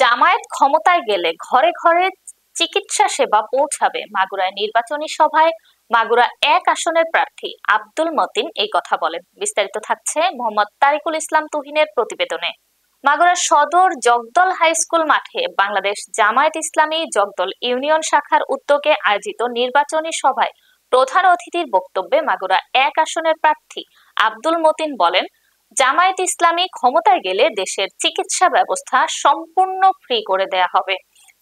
জামায়াত ক্ষমতায় গেলে ঘরে ঘরে চিকিৎসা সেবা পৌঁছাবে। মাগুরায় নির্বাচনী সভায় মাগুরা ১ আসনের প্রার্থী আব্দুল মতিন এই কথা বলেন। বিস্তারিত থাকছে মোহাম্মদ তারিকুল ইসলাম তুহিনের প্রতিবেদনে। মাগুরা সদর জগদল হাই স্কুল মাঠে বাংলাদেশ জামায়াত ইসলামী জগদল ইউনিয়ন শাখার উদ্যোগে আয়োজিত নির্বাচনী সভায় প্রধান অতিথির বক্তব্যে মাগুরা ১ আসনের প্রার্থী আব্দুল মতিন বলেন, জামায়াত ইসলামী ক্ষমতায় গেলে দেশের চিকিৎসা ব্যবস্থা সম্পূর্ণ ফ্রি করে দেয়া হবে।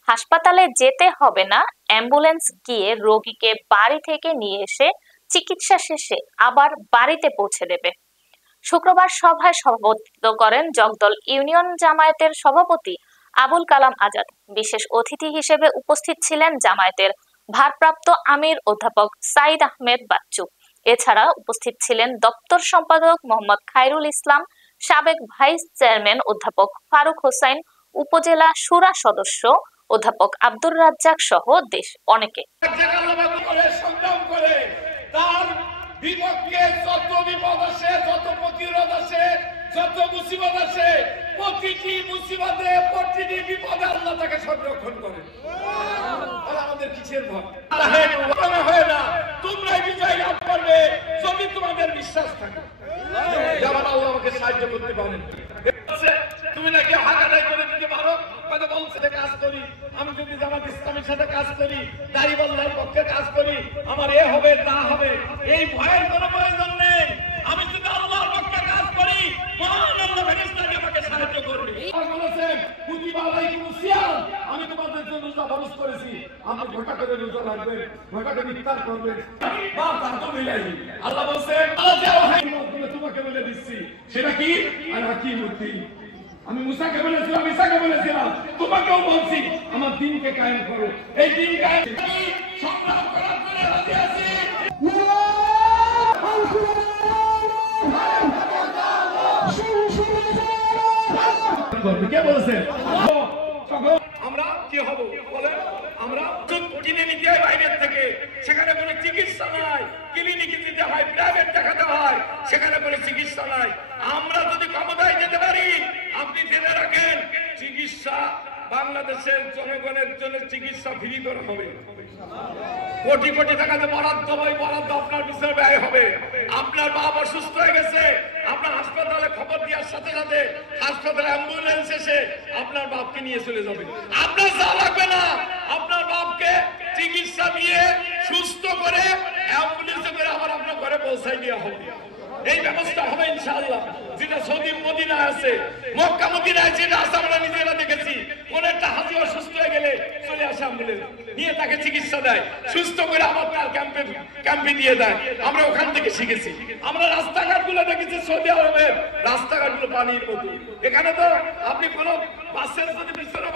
হাসপাতালে যেতে হবে না, অ্যাম্বুলেন্স গিয়ে রোগীকে বাড়ি থেকে নিয়ে এসে চিকিৎসা শেষে আবার বাড়িতে পৌঁছে দেবে। শুক্রবার সভায় সভাপতিত্ব করেন জগদল ইউনিয়ন জামায়াতের সভাপতি আবুল কালাম আজাদ। বিশেষ অতিথি হিসেবে উপস্থিত ছিলেন জামায়াতের ভারপ্রাপ্ত আমির অধ্যাপক সাইদ আহমেদ বাচ্চু। এছাড়া উপস্থিত ছিলেন দপ্তর সম্পাদক মোহাম্মদ খায়রুল ইসলাম, সাবেক ভাইস চেয়ারম্যান অধ্যাপক ফারুক হোসাইন, উপজেলা শুরা সদস্য অধ্যাপক আব্দুর রাজ্জাক সহ দেশ অনেকে। তার বিপক্ষে যত বিপদ আসে, যত প্রতিরোধ আসে, যত মুসিবত আসে, প্রতিটি মুসিবতে প্রতিটি বিপদে আল্লাহ তাকে সংরক্ষণ করে। আমাদের কিসের ভয় হয় না, তোমরাই বিজয় লাভ করবে যদি তোমাদের বিশ্বাস থাকে। যেমন আল্লাহ আমাকে সাহায্য করতে পারেন। তুমি নাকি হাগাটাই করে দিতে পারো, কত বংশে কাজ করি, আমি যদি জামাত ইসলামের সাথে কাজ করি, দাঁড়িপাল্লার পক্ষে কাজ করি, আমার এ হবে তা হবে, এই ভয়ের কোনো প্রয়োজন নেই। আমি যদি আল্লাহর পক্ষে কাজ করি, মহান আল্লাহ ফেরেশতাকে আমাকে সাহায্য করবে। বলেছেন কুতিবা আলাইকুমুস সিয়াম, আমি তোমাদের জন্য রোজা ফরজ করেছি, আপনি ঘটা করে রোজা রাখবেন, ঘটা করে ইফতার করবেন। বা তার তো মিলাই আল্লাহ বলেন, আল্লাহ তোমাকে বলে দিচ্ছি, সেটা কি? আর হাকিমুদ্দিন। আমি মুসাকে বলেছিলাম, ঈসাকে বলেছিলাম, তোমাকেও বলছি, আমার দ্বীনকে কায়েম করো। এই দ্বীন কায়েম সংগ্রাম করার জন্য রাজি আছি। কে বলেছে? তখন আমরা কি হব বলেন? আমরা কিনে নিতে হয় বাইরের থেকে, সেখানে কোনো চিকিৎসা নাই। ক্লিনিকে দিতে হয়, প্রাইভেট দেখাতে হয়, সেখানে কোনো চিকিৎসা নাই। আমরা যদি ক্ষমতায় যেতে পারি, আপনি জেনে রাখেন, চিকিৎসা বাংলাদেশের জনগণের জন্য চিকিৎসা ফ্রি করা হবে। কোটি কোটি টাকা যে বরাদ্দ হয়, বরাদ্দ আপনার পিছনে ব্যয় হবে। আপনার বাবা অসুস্থ হয়ে গেছে, আপনার হাসপাতালে খবর দেওয়ার সাথে সাথে হাসপাতালে অ্যাম্বুলেন্স এসে আপনার বাপকে নিয়ে চলে যাবে। আপনার যা লাগবে না, আপনার বাপকে চিকিৎসা দিয়ে সুস্থ করে অ্যাম্বুলেন্সে করে আবার আপনার ঘরে পৌঁছাই দেওয়া হবে। এই ব্যবস্থা হবে ইনশাআল্লাহ। যেটা সৌদি মদিনায় আছে, মক্কা মদিনায় যেটা আছে আমরা নিজেরা দেখেছি। কোন একটা হাজি অসুস্থ হয়ে গেলে চলে আসে অ্যাম্বুলেন্স নিয়ে, তাকে চিকিৎসা দেয়, সুস্থ করে আবার তার ক্যাম্পে দিয়ে দেয়। আমরা ওখান থেকে শিখেছি। আমরা রাস্তাঘাট গুলো দেখেছি সৌদি আরবের রাস্তাঘাট গুলো পানির মতো। এখানে তো আপনি কোন বাসের যদি পিছনে